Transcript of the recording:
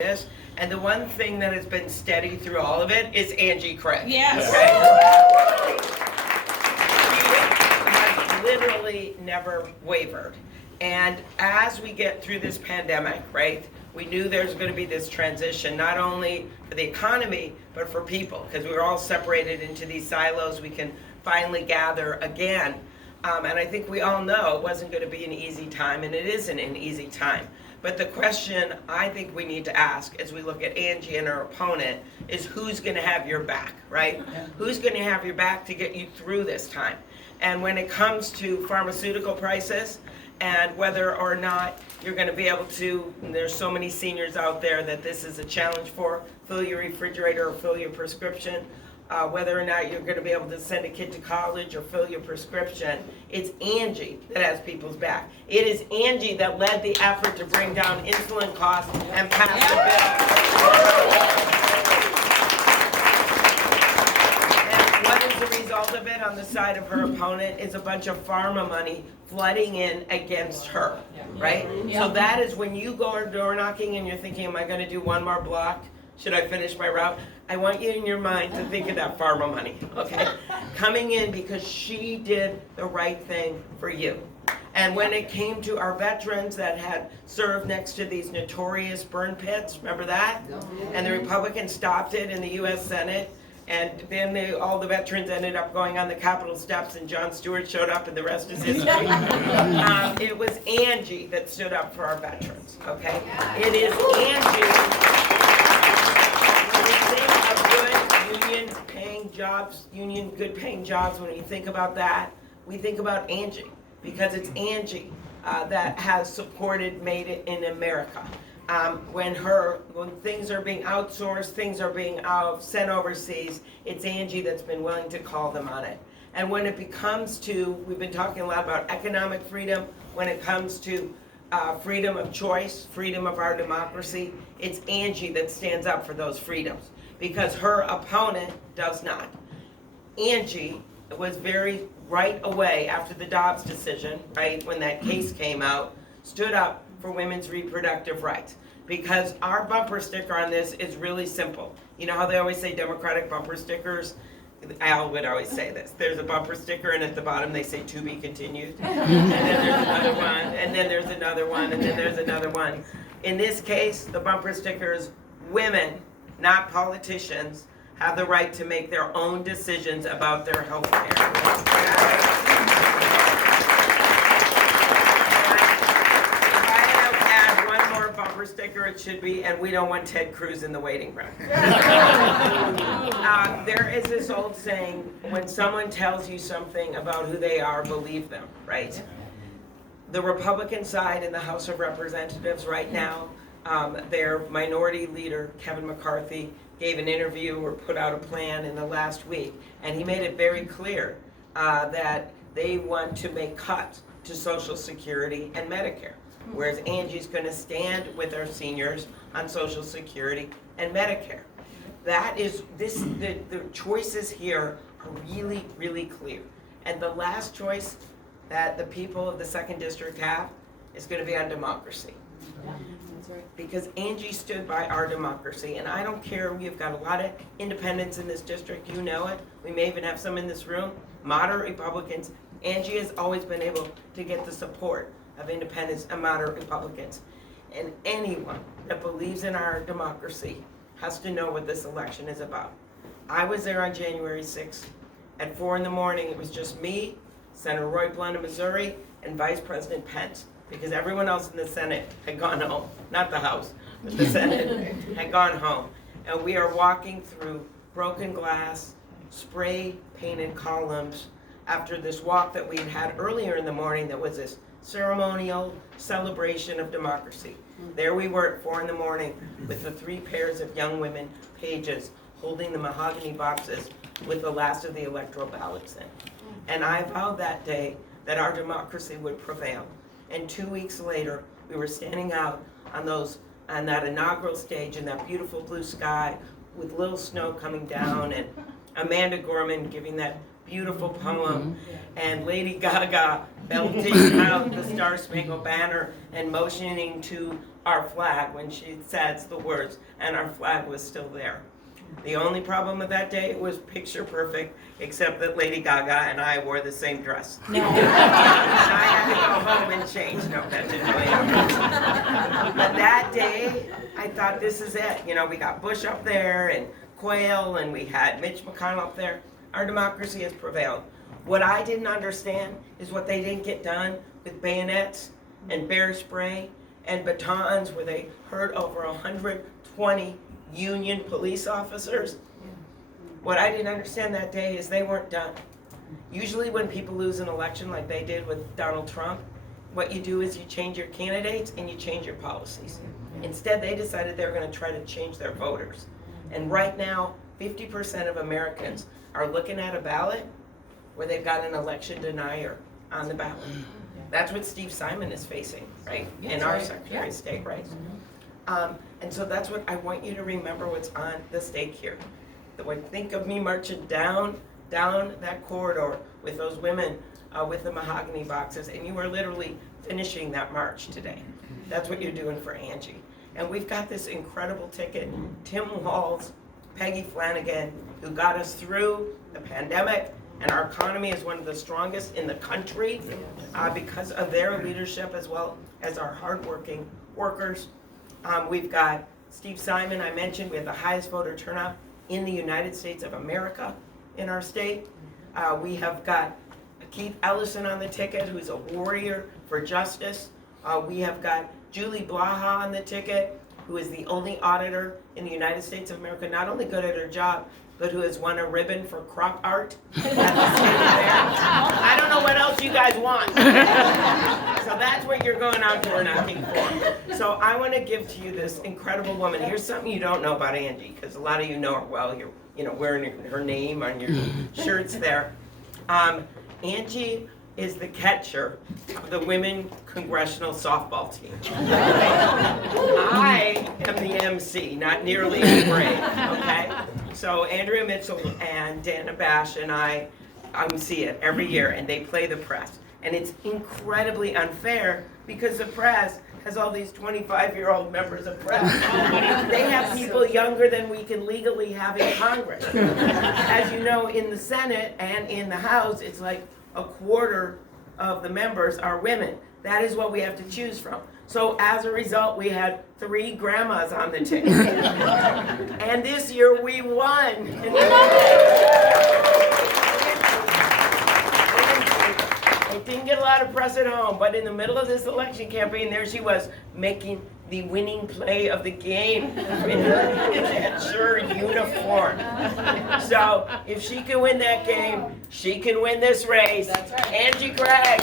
this. And the one thing that has been steady through all of it is Angie Craig. Yes. Okay? She has literally never wavered. And as we get through this pandemic, right, we knew there's going to be this transition, not only for the economy, but for people, because we were all separated into these silos. We can finally gather again. And I think we all know it wasn't going to be an easy time, and it isn't an easy time. But the question I think we need to ask as we look at Angie and her opponent is who's going to have your back, right? Yeah. Who's going to have your back to get you through this time? And when it comes to pharmaceutical prices and whether or not you're going to be able to, there's so many seniors out there that this is a challenge for, fill your refrigerator or fill your prescription. Whether or not you're going to be able to send a kid to college or fill your prescription, it's Angie that has people's back. It is Angie that led the effort to bring down insulin costs and pass the bill. And what is the result of it on the side of her opponent is a bunch of pharma money flooding in against her, right? So that is when you go door knocking and you're thinking, am I going to do one more block? Should I finish my route? I want you in your mind to think of that pharma money, okay? Coming in because she did the right thing for you. And when it came to our veterans that had served next to these notorious burn pits, remember that? And the Republicans stopped it in the U.S. Senate. And then all the veterans ended up going on the Capitol steps, and Jon Stewart showed up, and the rest is history. It was Angie that stood up for our veterans, okay? It is Angie. Good paying jobs, when we think about that, we think about Angie, because it's Angie that has supported Made It in America. When things are being outsourced, things are being sent overseas, it's Angie that's been willing to call them on it. And when it becomes to, we've been talking a lot about economic freedom, when it comes to freedom of choice, freedom of our democracy, it's Angie that stands up for those freedoms, because her opponent does not. Angie was very right away after the Dobbs decision, right, when that case came out, stood up for women's reproductive rights. Because our bumper sticker on this is really simple. You know how they always say Democratic bumper stickers? Al would always say this. There's a bumper sticker, and at the bottom they say to be continued. And then there's another one, and then there's another one, and then there's another one. In this case, the bumper sticker is women, not politicians, have the right to make their own decisions about their health care. If I have to add one more bumper sticker, it should be, and we don't want Ted Cruz in the waiting room. There is this old saying, when someone tells you something about who they are, believe them, right? The Republican side in the House of Representatives right now, their minority leader, Kevin McCarthy, gave an interview or put out a plan in the last week, and he made it very clear that they want to make cuts to Social Security and Medicare, whereas Angie's going to stand with our seniors on Social Security and Medicare. That is the choices here are really, really clear. And the last choice that the people of the 2nd District have is going to be on democracy. Because Angie stood by our democracy, and I don't care, we've got a lot of independents in this district, you know it. We may even have some in this room, moderate Republicans. Angie has always been able to get the support of independents and moderate Republicans. And anyone that believes in our democracy has to know what this election is about. I was there on January 6th. At 4 in the morning, it was just me, Senator Roy Blunt of Missouri, and Vice President Pence, because everyone else in the Senate had gone home. Not the House, but the Senate had gone home. And we are walking through broken glass, spray-painted columns after this walk that we had earlier in the morning that was this ceremonial celebration of democracy. There we were at 4 in the morning with the 3 pairs of young women pages holding the mahogany boxes with the last of the electoral ballots in. And I vowed that day that our democracy would prevail. And 2 weeks later, we were standing out on that inaugural stage in that beautiful blue sky with little snow coming down, and Amanda Gorman giving that beautiful poem, and Lady Gaga belting out the Star Spangled Banner and motioning to our flag when she says the words, and our flag was still there. The only problem with that day was picture perfect, except that Lady Gaga and I wore the same dress. No. And I had to go home and change. No, that didn't really happen. But that day, I thought, this is it. You know, we got Bush up there and Quayle, and we had Mitch McConnell up there. Our democracy has prevailed. What I didn't understand is what they didn't get done with bayonets and bear spray and batons, where they hurt over 120 Union police officers. What I didn't understand that day is they weren't done. Usually when people lose an election like they did with Donald Trump, what you do is you change your candidates and you change your policies. Instead, they decided they were going to try to change their voters. And right now, 50% of Americans are looking at a ballot where they've got an election denier on the ballot. That's what Steve Simon is facing, right? In our Secretary of State race. And so that's what I want you to remember, what's on the stake here. That when think of me marching down that corridor with those women with the mahogany boxes, and you are literally finishing that march today. That's what you're doing for Angie. And we've got this incredible ticket, Tim Walz, Peggy Flanagan, who got us through the pandemic, and our economy is one of the strongest in the country because of their leadership, as well as our hardworking workers. We've got Steve Simon, I mentioned. We have the highest voter turnout in the United States of America in our state. We have got Keith Ellison on the ticket, who's a warrior for justice. We have got Julie Blaha on the ticket, who is the only auditor in the United States of America, not only good at her job, but who has won a ribbon for crop art at the state fair. I don't know what else you guys want. So that's what you're going out door knocking for. So I want to give to you this incredible woman. Here's something you don't know about Angie, because a lot of you know her well. You're wearing her name on your shirts there. Angie is the catcher of the women congressional softball team. I am the MC, not nearly as brave, okay? So Andrea Mitchell and Dana Bash and I MC it every year, and they play the press. And it's incredibly unfair because the press has all these 25-year-old members of press. They have people younger than we can legally have in Congress. As you know, in the Senate and in the House, it's like a quarter of the members are women. That is what we have to choose from. So as a result, we had 3 grandmas on the ticket. And this year we won. It didn't get a lot of press at home, but in the middle of this election campaign, there she was, making the winning play of the game in that sure uniform. So if she can win that game, she can win this race. That's right. Angie Gregg.